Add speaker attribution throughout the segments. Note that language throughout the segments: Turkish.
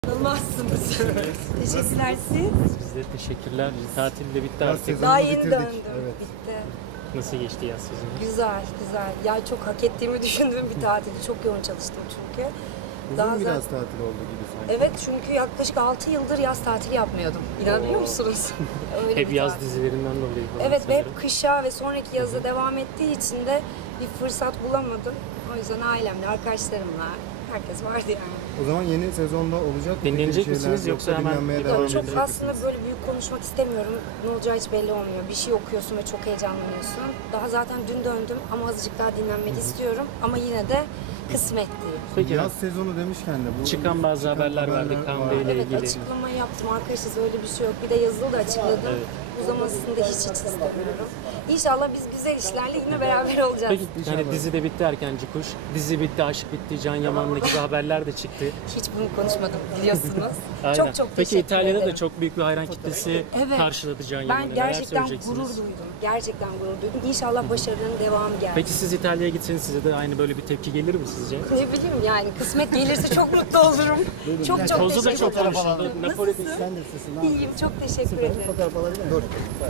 Speaker 1: İnanılmazsınız. Teşekkürler siz.
Speaker 2: Biz de teşekkürler. Tatil de bitti artık.
Speaker 3: sezonu
Speaker 1: Daha yeni
Speaker 3: bitirdik.
Speaker 1: döndüm.
Speaker 3: Evet.
Speaker 1: Bitti.
Speaker 2: Nasıl geçti yaz sezonu?
Speaker 1: Güzel, güzel. Ya çok hak ettiğimi düşündüğüm bir tatildi. Çok yoğun çalıştım çünkü.
Speaker 3: Uzun biraz tatil oldu gibi sanki.
Speaker 1: Evet, çünkü yaklaşık 6 yıldır yaz tatili yapmıyordum. İnanabiliyor musunuz? Öyle
Speaker 2: Hep
Speaker 1: bir
Speaker 2: yaz
Speaker 1: tatil.
Speaker 2: dizilerinden dolayı falan
Speaker 1: Evet ve
Speaker 2: sanırım.
Speaker 1: hep kışa ve sonraki yaza devam ettiği için de bir fırsat bulamadım. O yüzden ailemle, arkadaşlarımla, herkes vardı yani.
Speaker 3: O zaman yeni sezonda olacak mı?
Speaker 2: Dinlenecek
Speaker 3: Peki bir şeyler
Speaker 2: misiniz yoksa hemen-
Speaker 3: dinlenmeye
Speaker 2: Yok,
Speaker 3: devam
Speaker 1: Yok,
Speaker 3: edecek
Speaker 1: çok aslında
Speaker 3: misiniz?
Speaker 1: böyle büyük konuşmak istemiyorum. Ne olacağı hiç belli olmuyor. Bir şey okuyorsun ve çok heyecanlanıyorsun. Daha zaten dün döndüm ama azıcık daha dinlenmek istiyorum. Ama yine de kısmet değil.
Speaker 2: Peki
Speaker 3: Yaz sezonu demişken de bu
Speaker 2: çıkan bazı haberler vardı Kaan
Speaker 3: var.
Speaker 2: Bey'le
Speaker 1: Evet,
Speaker 2: ilgili.
Speaker 1: açıklamayı yaptım. Arkadaşlar öyle bir şey yok. Bir de yazılı da açıkladım.
Speaker 2: Evet.
Speaker 1: Uzamasını da hiç istemiyorum. İnşallah biz güzel işlerle yine beraber olacağız.
Speaker 2: Peki hani dizi de bitti erkenci kuş. Dizi bitti, aşk bitti, Can Yaman'la gibi haberler de çıktı.
Speaker 1: Hiç bunu konuşmadım biliyorsunuz.
Speaker 2: Aynen.
Speaker 1: Çok çok
Speaker 2: Peki
Speaker 1: teşekkür
Speaker 2: İtalya'da
Speaker 1: ederim.
Speaker 2: da çok büyük bir hayran kitlesi
Speaker 1: Evet.
Speaker 2: karşıladı Can Yaman'ı.
Speaker 1: Ben
Speaker 2: Neler
Speaker 1: gerçekten
Speaker 2: söyleyeceksiniz?
Speaker 1: gurur duydum. Gerçekten gurur duydum. İnşallah başarının devamı gelir.
Speaker 2: Peki siz İtalya'ya gitseniz size de aynı böyle bir tepki gelir mi sizce?
Speaker 1: Ne bileyim yani kısmet gelirse çok mutlu olurum. Çok çok
Speaker 2: Pozu da
Speaker 1: teşekkür
Speaker 2: çok
Speaker 1: ederim.
Speaker 2: konuşuldu. Napoli'deki,
Speaker 1: Nasılsın? İyiyim, çok teşekkür ederim.
Speaker 3: Dur.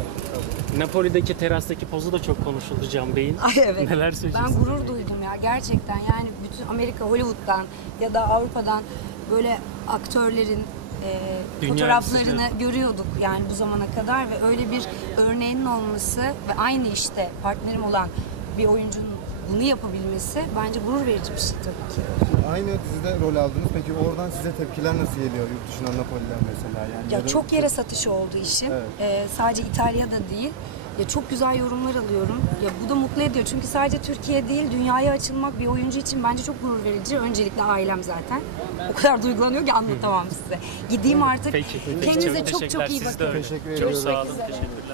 Speaker 2: Napoli'deki terastaki pozu da çok konuşuldu Can Bey'in.
Speaker 1: Ay evet.
Speaker 2: Neler
Speaker 1: Ben
Speaker 2: söyleyeceksiniz?
Speaker 1: gurur duydum ya gerçekten. Yani bütün Amerika, Hollywood'dan ya da Avrupa'dan böyle aktörlerin
Speaker 2: Dünya
Speaker 1: fotoğraflarını görüyorduk yani bu zamana kadar ve öyle bir örneğinin olması ve aynı işte partnerim olan bir oyuncunun bunu yapabilmesi bence gurur verici bir şey tabii ki.
Speaker 3: Aynı dizide rol aldınız. Peki oradan size tepkiler nasıl geliyor yurt dışından, Napoli'den mesela? Yani
Speaker 1: Ya
Speaker 3: da-
Speaker 1: çok yere satışı oldu işin.
Speaker 3: Evet.
Speaker 1: Sadece İtalya'da değil. Ya çok güzel yorumlar alıyorum. Ya bu da mutlu ediyor. Çünkü sadece Türkiye değil, dünyaya açılmak bir oyuncu için bence çok gurur verici. Öncelikle ailem zaten. O kadar duygulanıyor ki anlatamam size. Gideyim artık.
Speaker 2: Peki.
Speaker 1: Kendinize çok
Speaker 2: teşekkürler.
Speaker 1: çok iyi
Speaker 2: Siz de
Speaker 1: bakın.
Speaker 2: öyle.
Speaker 3: Teşekkür
Speaker 2: Çok
Speaker 3: ediyorum.
Speaker 2: sağ olun.
Speaker 1: Görüşmek üzere.
Speaker 2: Teşekkürler.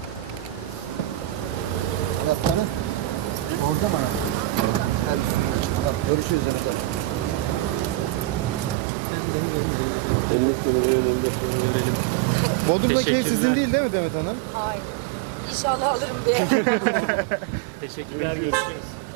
Speaker 4: Anahtarı orada mı? Hadi. Görüşürüz Anahtar.
Speaker 3: Bodrum'daki ev
Speaker 2: Teşekkürler.
Speaker 3: sizin değil mi Demet Hanım?
Speaker 1: Hayır. İnşallah alırım bir.
Speaker 2: Teşekkürler. Görüşürüz.